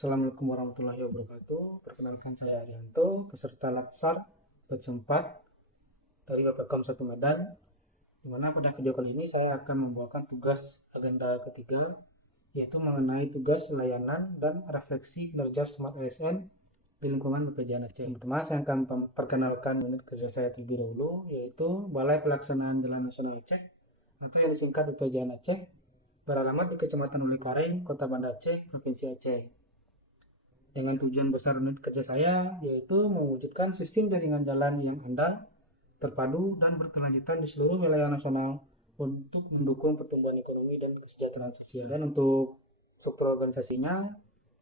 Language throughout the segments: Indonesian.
Assalamualaikum warahmatullahi wabarakatuh. Perkenalkan saya Arianto, peserta Latsar batch 4 dari BPKOM 1 Medan. Di mana pada video kali ini saya akan membawakan tugas agenda ketiga, yaitu mengenai tugas layanan dan refleksi kinerja Smart ASN di lingkungan BPJN Aceh. Pertama, saya akan memperkenalkan unit kerja saya terlebih dahulu, yaitu Balai Pelaksanaan Jalan Nasional Aceh, atau yang disingkat BPJN Aceh, beralamat di Kecamatan Ulekareng, Kota Banda Aceh, Provinsi Aceh. Dengan tujuan besar unit kerja saya, yaitu mewujudkan sistem jaringan jalan yang andal, terpadu, dan berkelanjutan di seluruh wilayah nasional untuk mendukung pertumbuhan ekonomi dan kesejahteraan sosial. Dan untuk struktur organisasinya,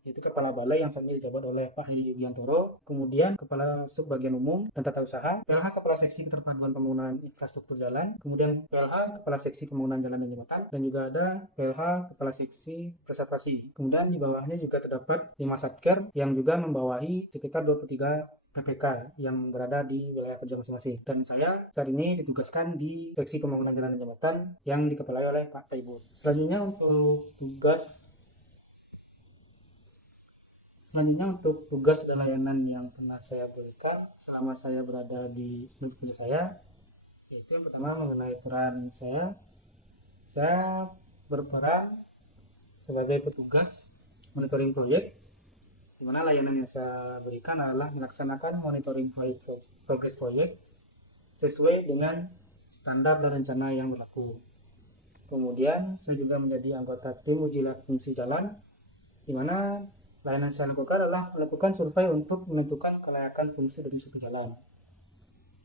yaitu Kepala Balai yang saat ini dijabat oleh Pak Hedi Yuliantoro, kemudian Kepala Subbagian Umum dan Tata Usaha, PLH Kepala Seksi Keterpaduan Pembangunan Infrastruktur Jalan, kemudian PLH Kepala Seksi Pembangunan Jalan dan Jembatan, dan juga ada PLH Kepala Seksi Preservasi. Kemudian di bawahnya juga terdapat 5 satker yang juga membawahi sekitar 23 PPK yang berada di wilayah kerja masing-masing. Dan saya saat ini ditugaskan di Seksi Pembangunan Jalan dan Jembatan yang dikepalai oleh Pak Taibur. Selanjutnya untuk tugas dan layanan yang pernah saya berikan selama saya berada di unit kerja saya, yaitu yang pertama mengenai peran saya berperan sebagai petugas monitoring proyek, di mana layanan yang saya berikan adalah melaksanakan monitoring progres proyek sesuai dengan standar dan rencana yang berlaku. Kemudian saya juga menjadi anggota tim uji layak fungsi jalan, di mana layanan saya lakukan adalah melakukan survei untuk menentukan kelayakan fungsi dari suatu jalan.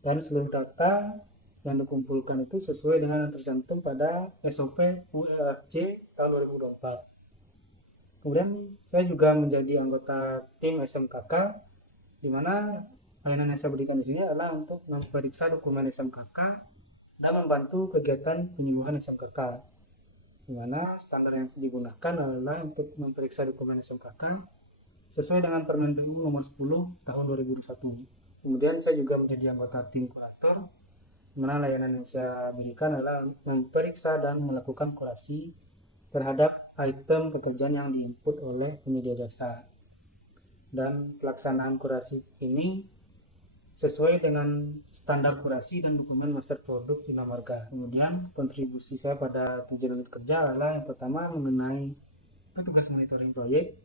Dan seluruh data yang dikumpulkan itu sesuai dengan yang tercantum pada SOP UEFJ tahun 2024. Kemudian saya juga menjadi anggota tim SMKK, di mana layanan yang saya berikan di sini adalah untuk memeriksa dokumen SMKK dan membantu kegiatan penyuluhan SMKK, di mana standar yang digunakan adalah untuk memeriksa dokumen SMKK sesuai dengan Permen PU nomor 10 tahun 2021. Kemudian saya juga menjadi anggota tim kurator, di mana layanan yang saya berikan adalah memeriksa dan melakukan kurasi terhadap item pekerjaan yang diinput oleh penyedia jasa. Dan pelaksanaan kurasi ini sesuai dengan standar kurasi dan dokumen master produk Bina Marga. Kemudian kontribusi saya pada tujuan unit kerja adalah yang pertama mengenai petugas monitoring proyek.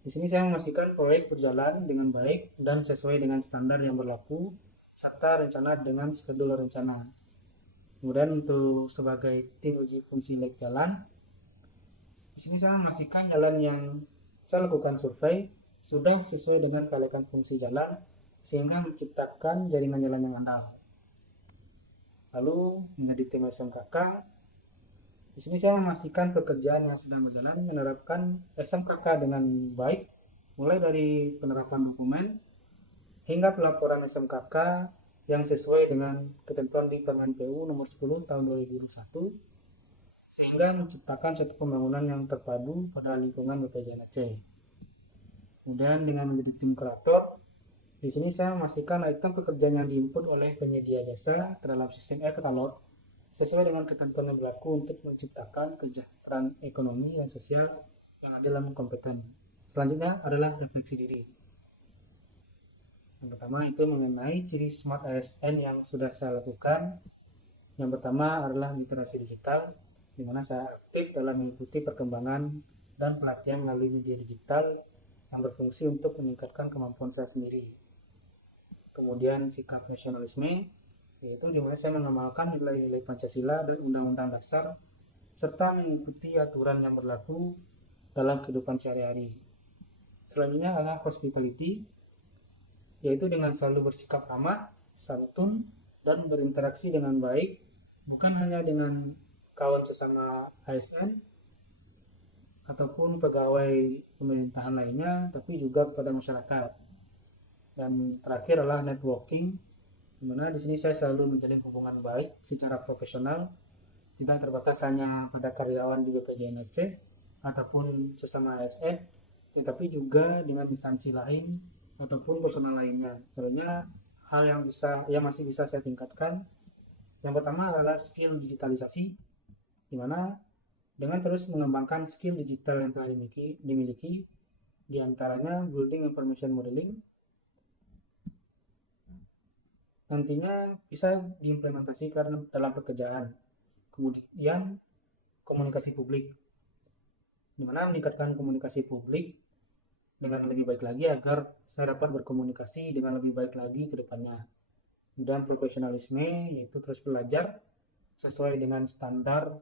Di sini saya memastikan proyek berjalan dengan baik dan sesuai dengan standar yang berlaku serta rencana dengan skedul rencana. Kemudian untuk sebagai tim uji fungsi layak jalan, di sini saya memastikan jalan yang saya lakukan survei sudah sesuai dengan kelayakan fungsi jalan sehingga menciptakan jaringan jalan yang andal. Lalu menjadi tim SMKK, di sini saya memastikan pekerjaan yang sedang berjalan menerapkan SMKK dengan baik, mulai dari penerapan dokumen hingga pelaporan SMKK yang sesuai dengan ketentuan di Permen PU nomor 10 tahun 2021, sehingga menciptakan suatu pembangunan yang terpadu pada lingkungan BPJN Aceh. Kemudian dengan menjadi tim kurator, di sini saya memastikan item pekerjaan yang diinput oleh penyedia jasa ke dalam sistem e-katalog sesuai dengan ketentuan yang berlaku untuk menciptakan kesejahteraan ekonomi dan sosial yang adil dan kompeten. Selanjutnya adalah refleksi diri. Yang pertama itu mengenai ciri Smart ASN yang sudah saya lakukan. Yang pertama adalah literasi digital, di mana saya aktif dalam mengikuti perkembangan dan pelatihan melalui media digital yang berfungsi untuk meningkatkan kemampuan saya sendiri. Kemudian sikap nasionalisme, yaitu di mana saya mengamalkan nilai-nilai Pancasila dan Undang-Undang Dasar serta mengikuti aturan yang berlaku dalam kehidupan sehari-hari. Selanjutnya adalah hospitality, yaitu dengan selalu bersikap ramah, santun, dan berinteraksi dengan baik, bukan hanya dengan kawan sesama ASN ataupun pegawai pemerintahan lainnya, tapi juga kepada masyarakat. Dan terakhir adalah networking, di mana di sini saya selalu menjalin hubungan baik secara profesional, tidak terbatas hanya pada karyawan di BPJN Aceh ataupun sesama ASN, tetapi juga dengan instansi lain ataupun personal lainnya. Sebenarnya hal yang masih bisa saya tingkatkan, yang pertama adalah skill digitalisasi, di mana dengan terus mengembangkan skill digital yang telah dimiliki, Di antaranya Building Information Modeling, nantinya bisa diimplementasikan dalam pekerjaan. Kemudian komunikasi publik, di mana meningkatkan komunikasi publik dengan lebih baik lagi agar saya dapat berkomunikasi dengan lebih baik lagi ke depannya. Kemudian profesionalisme, yaitu terus belajar sesuai dengan standar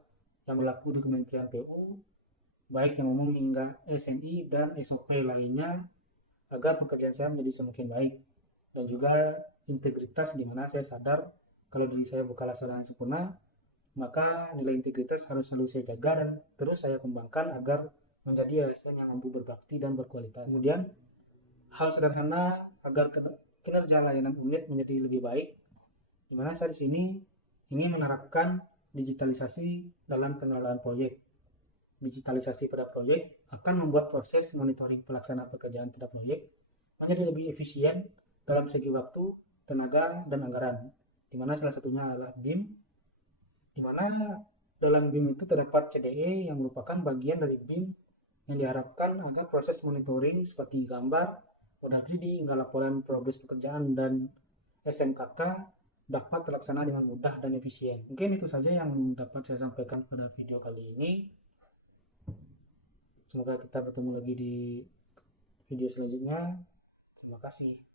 yang berlaku di Kementerian PU, baik yang umum hingga SNI dan SOP lainnya, agar pekerjaan saya menjadi semakin baik. Dan juga integritas, di mana saya sadar kalau diri saya bukanlah seorang yang sempurna, maka nilai integritas harus selalu saya jaga dan terus saya kembangkan agar menjadi ASN yang mampu berbakti dan berkualitas. Kemudian hal sederhana agar kinerja layanan unit menjadi lebih baik, di mana saya di sini ingin menerapkan digitalisasi dalam pengelolaan proyek. Digitalisasi pada proyek akan membuat proses monitoring pelaksanaan pekerjaan pada proyek menjadi lebih efisien dalam segi waktu, tenaga, dan anggaran, di mana salah satunya adalah BIM, di mana dalam BIM itu terdapat CDE yang merupakan bagian dari BIM yang diharapkan agar proses monitoring seperti gambar, model 3D, hingga laporan progres pekerjaan dan SMKK dapat terlaksana dengan mudah dan efisien. Mungkin itu saja yang dapat saya sampaikan pada video kali ini. Semoga kita bertemu lagi di video selanjutnya. Terima kasih.